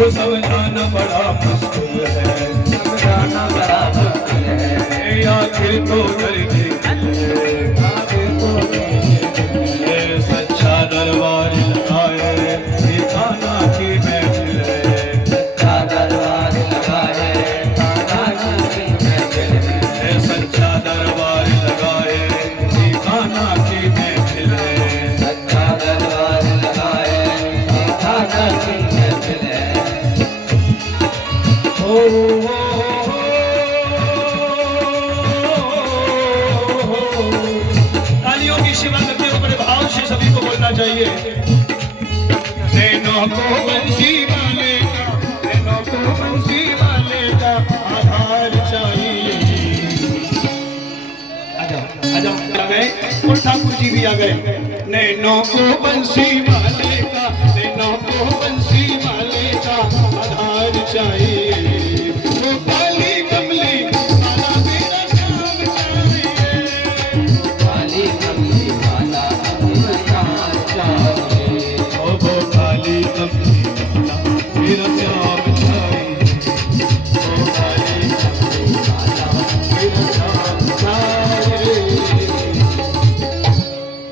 वो समझाना बड़ा मुश्किल है, समझाना बड़ा मुश्किल है। आखिर तो करके सच्चा दरबार लगाए खाना की महफिल है, सच्चा दरबार लगाए खाना की महफिल है, सच्चा दरबार लगाए खाना की महफिल है, सच्चा दरबार लगाए खाना की महफिल है। तालियों की सेवा करते हुए बड़े भाव से सभी को बोलना चाहिए। नैनों को बंसी वाले का, नैनों को बंसी वाले का आधार चाहिए। आ जाओ आ गए और ठाकुर जी भी आ गए। नैनों को बंसी वाले का, नैनों को बंसी वाले का आधार चाहिए। वो काली कमली वाला मेरा श्याम चाहिए, काली कमली वाला मेरा श्याम चाहिए। ओ वो काली कमली वाला मेरा श्याम चाहिए, ओ काली कमली वाला मेरा श्याम चाहिए।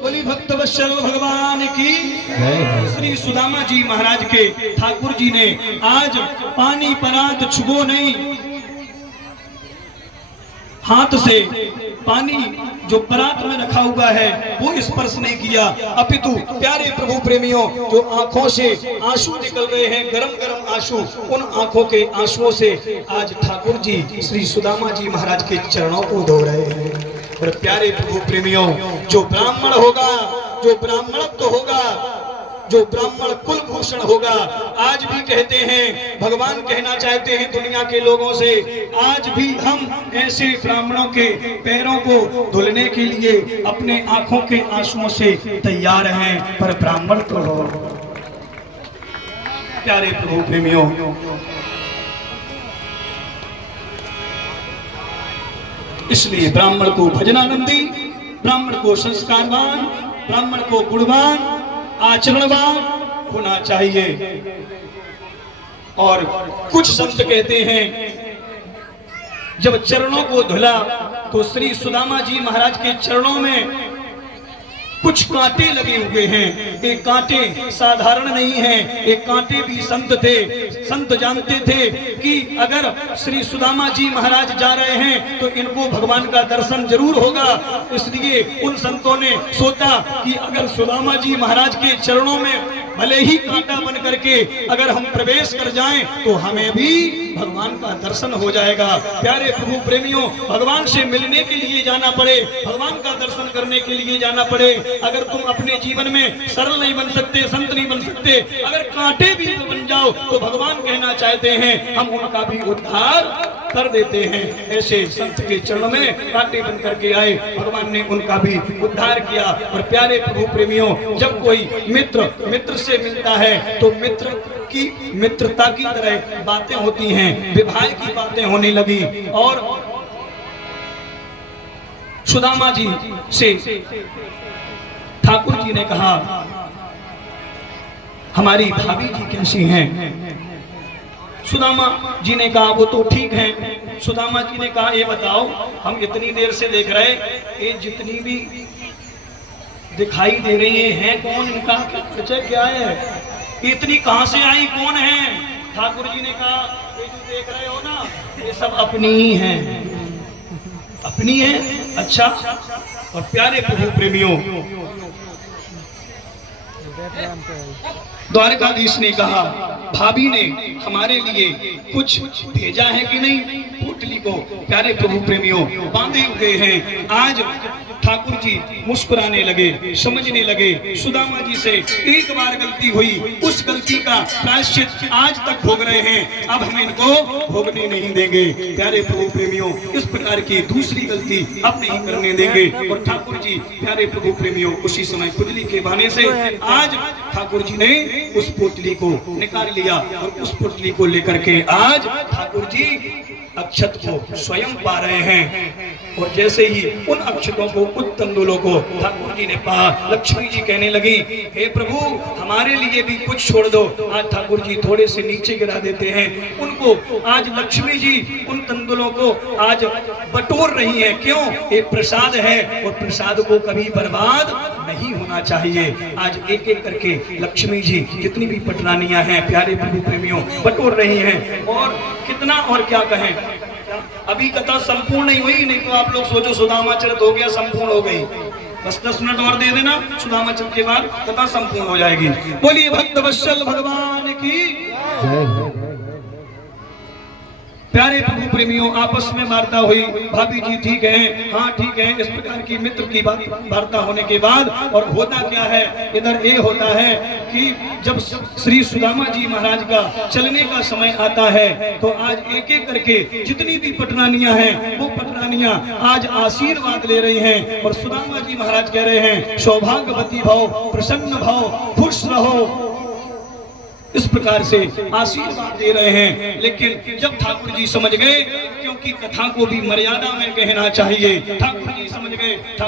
बोली भक्तवत्सल भगवान की। श्री सुदामा जी महाराज के ठाकुर जी ने आज पानी परात छुबो नहीं, हाथ से पानी जो परात में रखा हुआ है वो स्पर्श नहीं किया, अपितु प्यारे प्रभु प्रेमियों जो आंखों से आंसू निकल रहे हैं, गरम गरम आंसू, उन आंखों के आंसुओं से आज ठाकुर जी श्री सुदामा जी महाराज के चरणों को धो रहे हैं। और प्यारे प्रभु प्रेमियों जो ब्राह्मण होगा, जो ब्राह्मणत्व होगा, जो ब्राह्मण कुल भूषण होगा, आज भी कहते हैं भगवान कहना चाहते हैं दुनिया के लोगों से, आज भी हम ऐसे ब्राह्मणों के पैरों को धुलने के लिए अपने आंखों के आंसुओं से तैयार हैं, पर ब्राह्मण तो हो। प्यारे प्रभु प्रेमियों इसलिए ब्राह्मण को भजनानंदी, ब्राह्मण को संस्कारवान, ब्राह्मण को गुणवान, आचरणवान होना चाहिए। और कुछ संत कहते हैं जब चरणों को धुला तो श्री सुदामा जी महाराज के चरणों में कुछ कांटे लगे हुए हैं। ये कांटे साधारण नहीं हैं, ये कांटे भी संत थे। संत जानते थे कि अगर श्री सुदामा जी महाराज जा रहे हैं तो इनको भगवान का दर्शन जरूर होगा, इसलिए उन संतों ने सोचा कि अगर सुदामा जी महाराज के चरणों में भले ही कांटा बन करके अगर हम प्रवेश कर जाएं तो हमें भी भगवान का दर्शन हो जाएगा। प्यारे प्रभु प्रेमियों भगवान से मिलने के लिए जाना पड़े, भगवान का दर्शन करने के लिए जाना पड़े, अगर तुम अपने जीवन में सरल नहीं बन सकते, संत नहीं बन सकते, अगर कांटे भी बन जाओ तो भगवान कहना चाहते हैं हम उनका भी उद्धार कर देते हैं। ऐसे संत के चरणों में कांटे बन करके आए, भगवान ने उनका भी उद्धार किया। और प्यारे प्रभु प्रेमियों जब कोई मित्र से मिलता है तो मित्र की मित्रता की तरह बातें होती हैं, विवाह की बातें होने लगी। और सुदामा जी से ठाकुर जी ने कहा हमारी भाभी जी कैसी हैं? सुदामा जी ने कहा वो तो ठीक हैं। सुदामा जी ने कहा ये बताओ हम इतनी देर से देख रहे, ये जितनी भी दिखाई दे रही हैं कौन, इनका परिचय क्या है, इतनी कहां से आई, कौन है? ठाकुर जी ने कहा ये जो देख रहे हो ना ये सब अपनी ही हैं। अपनी है? अच्छा। और प्यारे प्रभु प्रेमियों द्वारकाधीश ने कहा भाभी ने हमारे लिए कुछ भेजा है कि नहीं? पोटली को प्यारे प्रभु प्रेमियों बांधे हुए हैं। आज ठाकुर जी मुस्कुराने लगे, समझने लगे सुदामा जी से एक बार गलती हुई, उस गलती का प्रायश्चित आज तक भोग रहे हैं, अब हम इनको भोगने नहीं देंगे। प्यारे प्रभु प्रेमियों इस प्रकार की दूसरी गलती अब नहीं करने देंगे। और ठाकुर जी प्यारे प्रभु प्रेमियों उसी समय पुतली के बहाने से आज ठाकुर जी ने उस पुतली को निकाल लिया और उस पुतली को लेकर के आज ठाकुर जी अक्षत को स्वयं पा रहे हैं। और जैसे ही उन अक्षतों को, उन तंदुलों को ठाकुर जी ने पाया, लक्ष्मी जी कहने लगी, हे प्रभु हमारे लिए भी कुछ छोड़ दो। आज ठाकुर जी थोड़े से नीचे गिरा देते हैं उनको। आज लक्ष्मी जी उन तंदुलों को आज बटोर रही हैं। क्यों? ये प्रसाद है और प्रसाद को कभी बर्बाद नहीं होना चाहिए। आज एक एक करके लक्ष्मी जी जितनी भी पटरानियां हैं, प्यारे प्रभु प्रेमियों, बटोर रही हैं। और कितना और क्या कहें, अभी कथा संपूर्ण नहीं हुई, नहीं तो आप लोग सोचो सुदामा चरित हो गया, संपूर्ण हो गई। बस 10 मिनट और दे देना, सुदामा चरित के बाद कथा संपूर्ण हो जाएगी। बोलिए भक्त वत्सल भगवान की। प्यारे प्रभु प्रेमियों, आपस में वार्ता हुई, भाभी जी ठीक है, हाँ ठीक है, इस प्रकार की मित्र की वार्ता होने के बाद और होता क्या है, इधर ये होता है कि जब श्री सुदामा जी महाराज का चलने का समय आता है तो आज एक एक करके जितनी भी पटरानियां हैं वो पटरानियां आज आशीर्वाद ले रही हैं और सुदामा जी महाराज कह रहे हैं, सौभाग्यवती भव, प्रसन्न भव, खुश रहो, इस प्रकार से आशीर्वाद दे रहे हैं। लेकिन जब ठाकुर जी समझ गए, क्योंकि कथा को भी मर्यादा में कहना चाहिए, ठाकुर जी समझ गए, ठाकुर